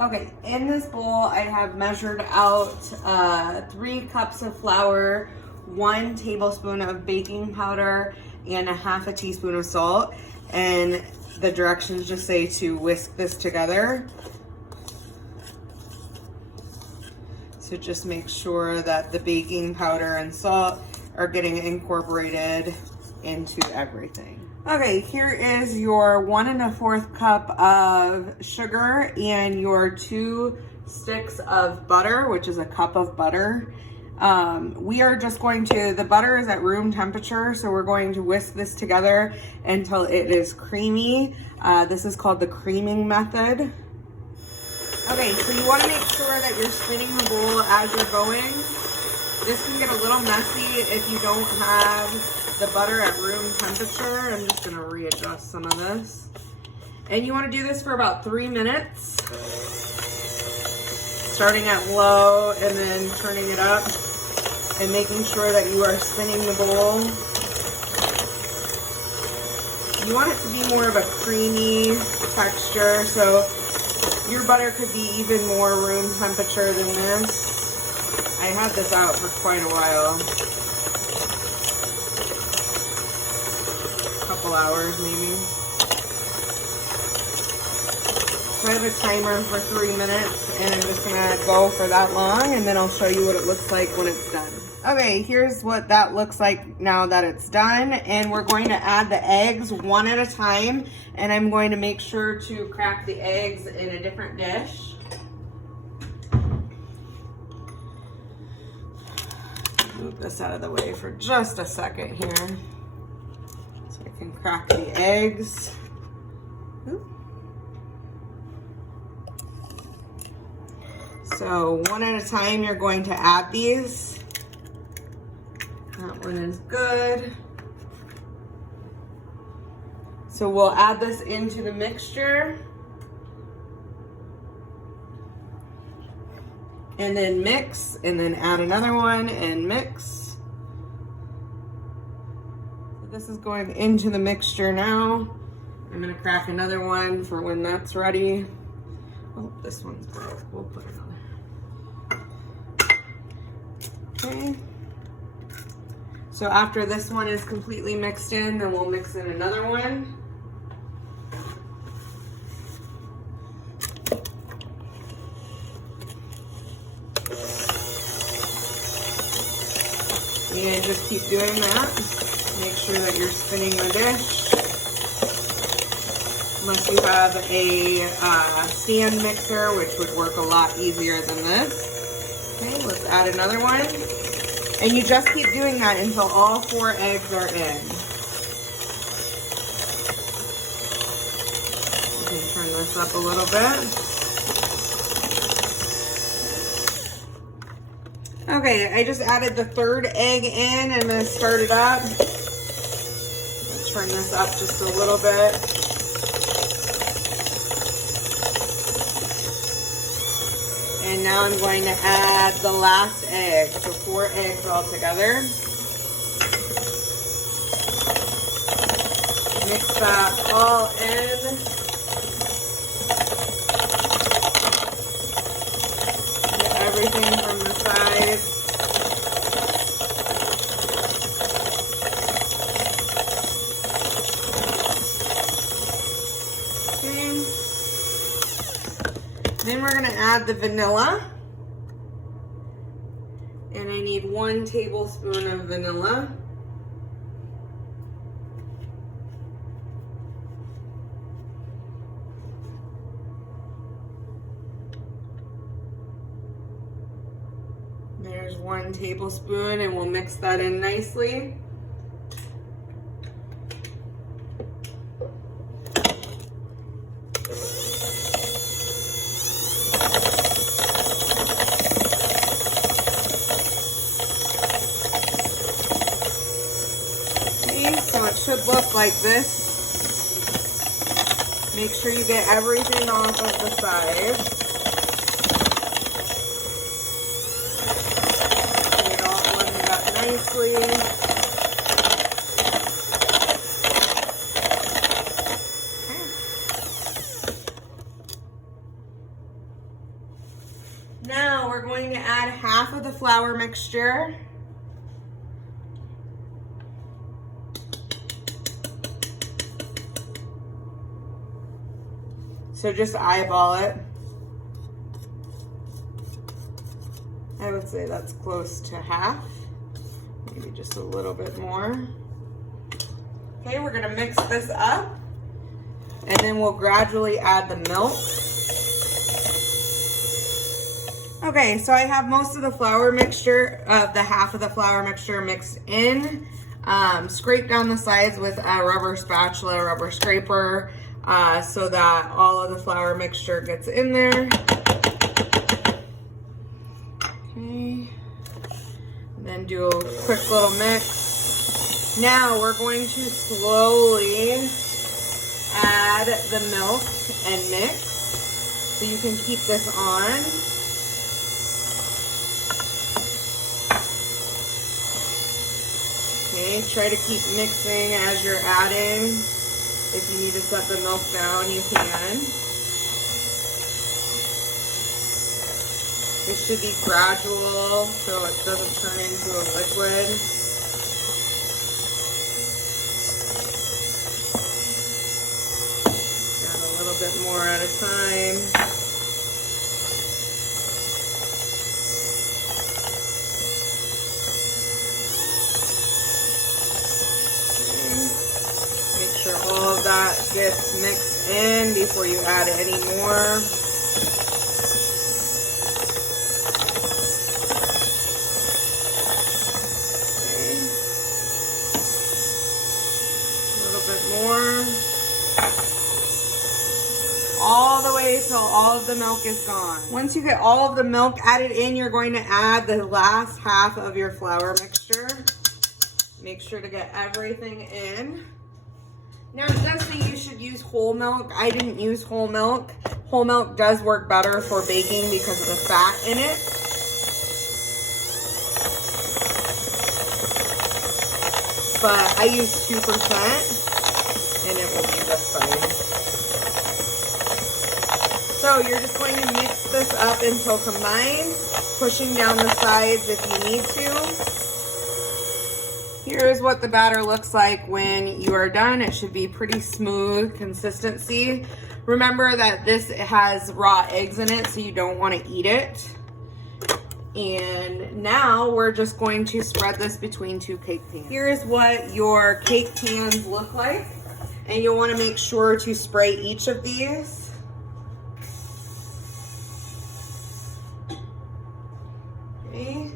Okay, in this bowl, I have measured out 3 cups of flour, 1 tablespoon of baking powder, and a half a teaspoon of salt. And the directions just say to whisk this together. So just make sure that the baking powder and salt are getting incorporated into everything. Okay, here is your 1 1/4 cup of sugar and your 2 sticks of butter, which is a cup of butter. We are just going to, the butter is at room temperature, so we're going to whisk this together until it is creamy. This is called the creaming method. Okay, so you want to make sure that you're spinning the bowl as you're going. This can get a little messy if you don't have the butter at room temperature. I'm just going to readjust some of this. And you want to do this for about 3 minutes. Starting at low and then turning it up and making sure that you are spinning the bowl. You want it to be more of a creamy texture, so your butter could be even more room temperature than this. I had this out for quite a while. A couple hours maybe. So I have a timer for 3 minutes and I'm just gonna go for that long and then I'll show you what it looks like when it's done. Okay, here's what that looks like now that it's done, and we're going to add the eggs one at a time, and I'm going to make sure to crack the eggs in a different dish. Move this out of the way for just a second here so I can crack the eggs. Ooh. So one at a time you're going to add these. That one is good. So we'll add this into the mixture. And then mix, and then add another one and mix. So this is going into the mixture now. I'm gonna crack another one for when that's ready. Oh, this one's broke. We'll put another. Okay. So after this one is completely mixed in, then we'll mix in another one. And just keep doing that. Make sure that you're spinning the dish. Unless you have a stand mixer, which would work a lot easier than this. Okay, let's add another one. And you just keep doing that until all 4 eggs are in. You can turn this up a little bit. Okay, I just added the 3rd egg in. I'm gonna start it up. Turn this up just a little bit. And now I'm going to add the last egg, so 4 eggs all together. Mix that all in. Get everything from the sides. Okay. Then we're going to add the vanilla. And I need 1 tablespoon of vanilla. There's 1 tablespoon, and we'll mix that in nicely. So it should look like this. Make sure you get everything off of the sides. Get it all blended up nicely. Okay. flour mixture. So just eyeball it. I would say that's close to half, maybe just a little bit more. Okay, we're gonna mix this up, and then we'll gradually add the milk. Okay, so I have most of the flour mixture, the half of the flour mixture mixed in. Scrape down the sides with a rubber spatula, rubber scraper, so that all of the flour mixture gets in there. Okay, then do a quick little mix. Now we're going to slowly add the milk and mix, so you can keep this on. Okay, try to keep mixing as you're adding. If you need to set the milk down, you can. It should be gradual so it doesn't turn into a liquid. Add a little bit more at a time. All of that gets mixed in before you add any more. Okay. A little bit more. All the way till all of the milk is gone. Once you get all of the milk added in, you're going to add the last half of your flour mixture. Make sure to get everything in. Now, it does say you should use whole milk. I didn't use whole milk. Whole milk does work better for baking because of the fat in it. But I use 2% and it will be just fine. So you're just going to mix this up until combined, pushing down the sides if you need to. Here's what the batter looks like when you are done. It should be pretty smooth consistency. Remember that this has raw eggs in it, so you don't want to eat it. And now we're just going to spread this between 2 cake pans. Here's what your cake pans look like. And you'll want to make sure to spray each of these. Okay.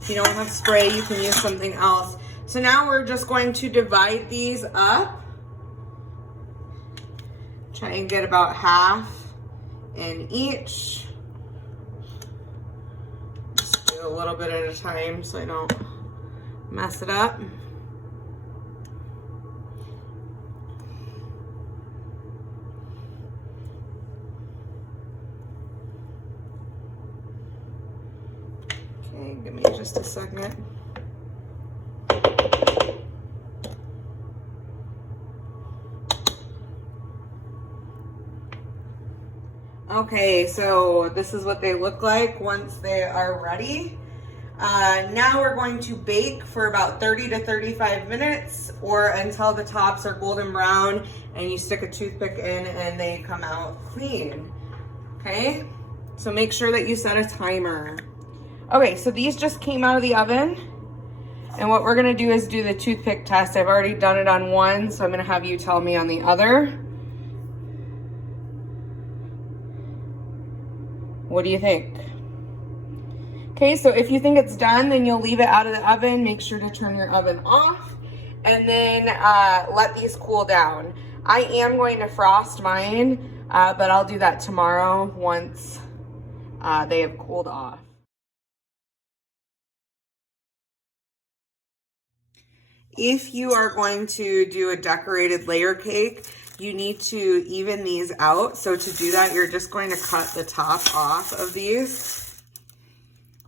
If you don't have spray, you can use something else. So now we're just going to divide these up. Try and get about half in each. Just do a little bit at a time so I don't mess it up. Okay, give me just a second. Okay, so this is what they look like once they are ready. Now we're going to bake for about 30 to 35 minutes or until the tops are golden brown and you stick a toothpick in and they come out clean. Okay, so make sure that you set a timer. Okay, so these just came out of the oven. And what we're gonna do is do the toothpick test. I've already done it on one, so I'm gonna have you tell me on the other. What do you think? Okay, so if you think it's done, then you'll leave it out of the oven. Make sure to turn your oven off and then let these cool down. I am going to frost mine, but I'll do that tomorrow once they have cooled off. If you are going to do a decorated layer cake, you need to even these out. So to do that, you're just going to cut the top off of these.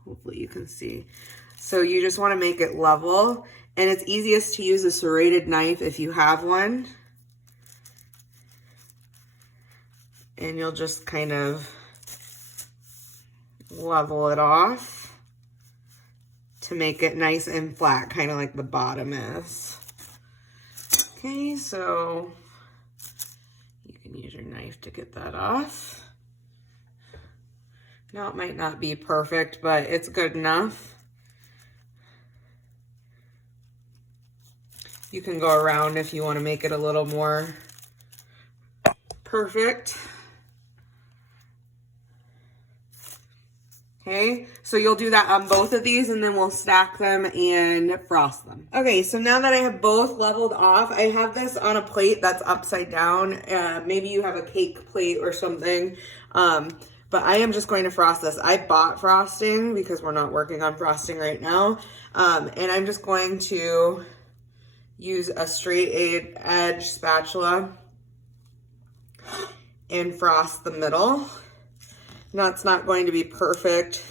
Hopefully you can see. So you just want to make it level And it's easiest to use a serrated knife if you have one. And you'll just kind of level it off to make it nice and flat, kind of like the bottom is. Okay, so you can use your knife to get that off. Now it might not be perfect, but it's good enough. You can go around if you want to make it a little more perfect. Okay, so you'll do that on both of these and then we'll stack them and frost them. Okay, so now that I have both leveled off, I have this on a plate that's upside down. Maybe you have a cake plate or something. But I am just going to frost this. I bought frosting because we're not working on frosting right now. And I'm just going to use a straight edge spatula and frost the middle. Now it's not going to be perfect.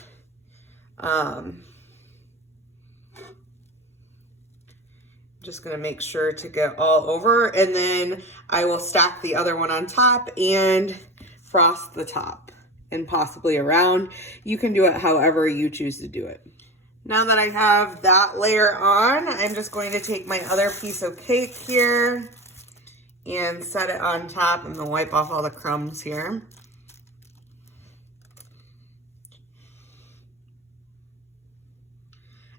Just gonna make sure to get all over, and then I will stack the other one on top and frost the top and possibly around. You can do it however you choose to do it. Now that I have that layer on, I'm just going to take my other piece of cake here and set it on top. I'm gonna wipe off all the crumbs here.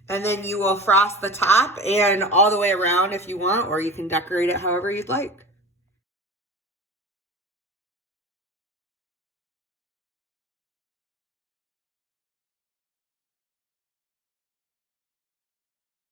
And then you will frost the top and all the way around if you want, or you can decorate it however you'd like.